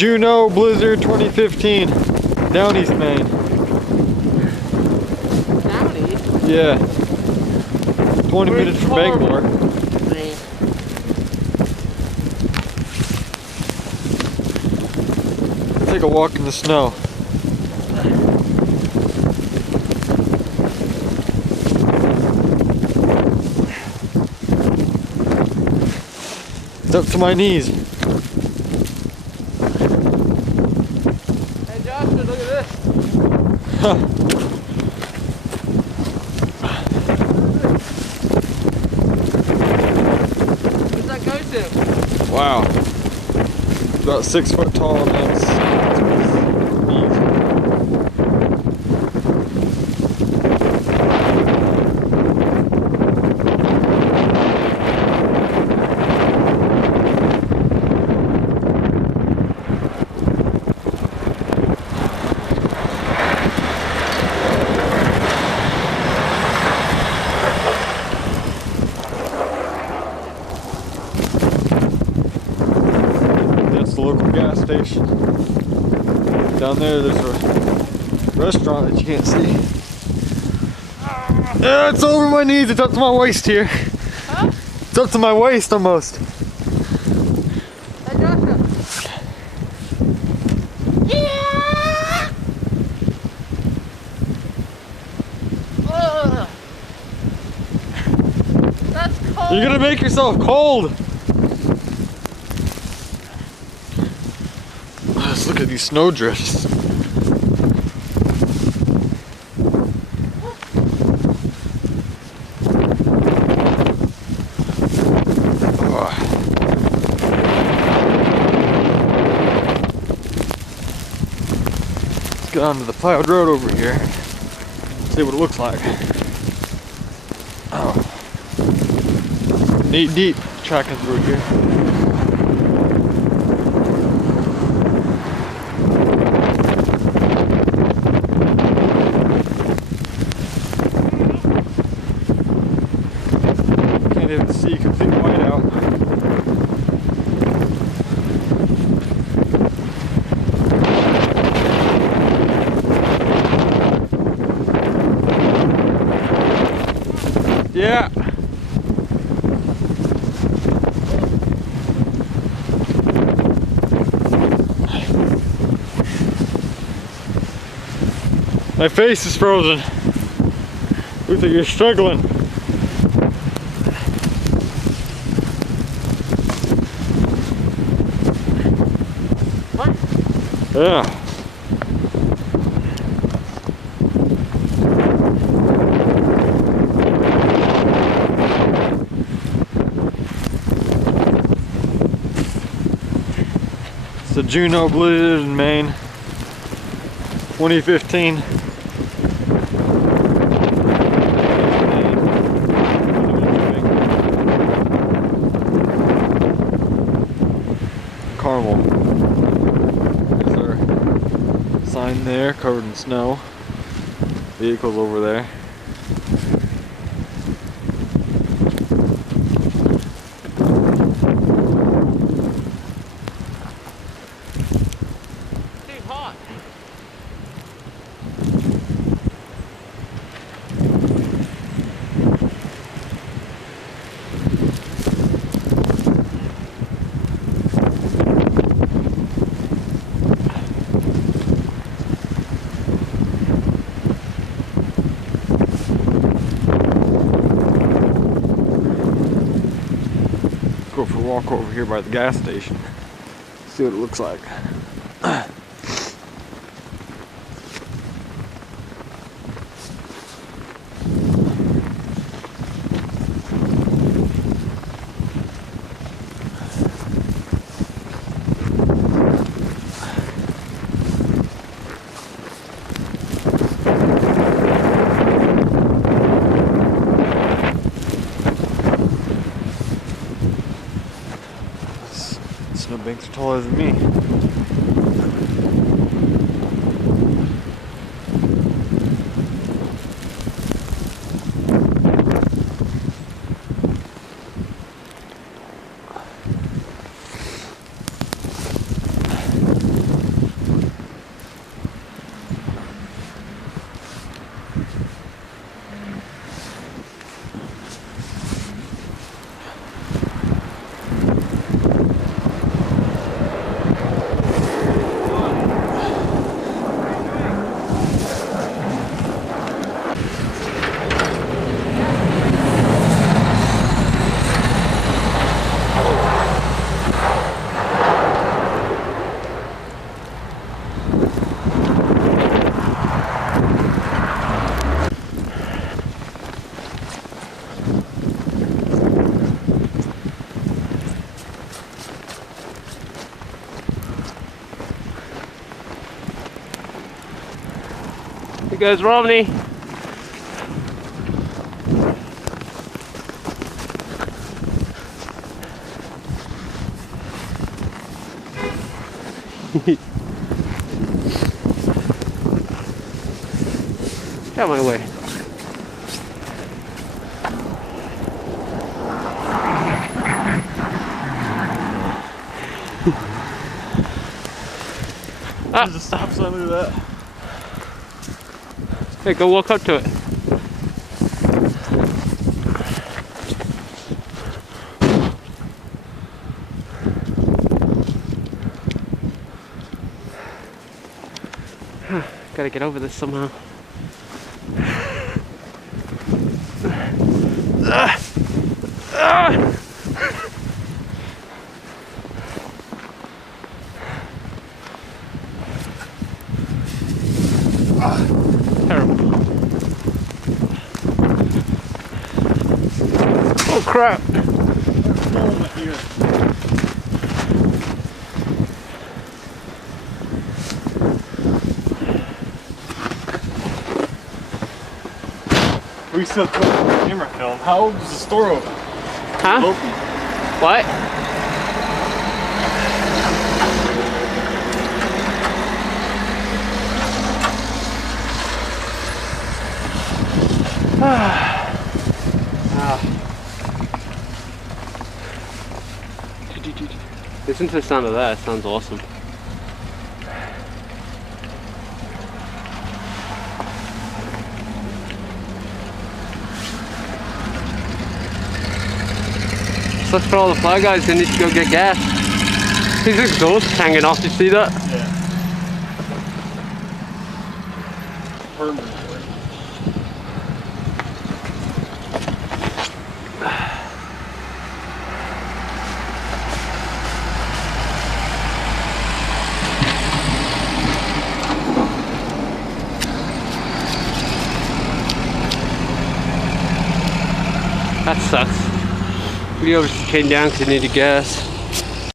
Juno Blizzard 2015, down East Maine. Downey? Yeah. 20 minutes from Bangor. Take a walk in the snow. It's up to my knees. Hey Joshua, look at this. Huh. Where's that go to? Wow. About 6 foot tall, and that's easy. Local gas station. Down there, there's a restaurant that you can't see. Yeah, it's over my knees. It's up to my waist here. Huh? It's up to my waist almost. Hey Joshua. Yeah! Ugh. That's cold. You're gonna make yourself cold. Let's look at these snowdrifts. Let's get onto the plowed road over here. See what it looks like. Oh. Knee deep tracking through here. Can't even see complete whiteout. Yeah. My face is frozen. Looks like you're struggling. What? Yeah. It's the Juno Blizzard in Maine, 2015. Carmel. There's our sign there, covered in snow. Vehicles over there. Too hot. Go for a walk over here by the gas station. See what it looks like. Snowbanks are taller than me. goes Romney. Get out of my way. There's a stop sign, look at that. Hey, go walk up to it. Gotta get over this somehow. Terrible. Oh crap! We still took the camera film. How old is the store open? Huh? Open. What? Listen to the sound of that, it sounds awesome. So that's for all the fly guys, they need to go get gas. His exhaust hanging off, you see that? Yeah. Permanent. That sucks. We obviously came down because we needed gas.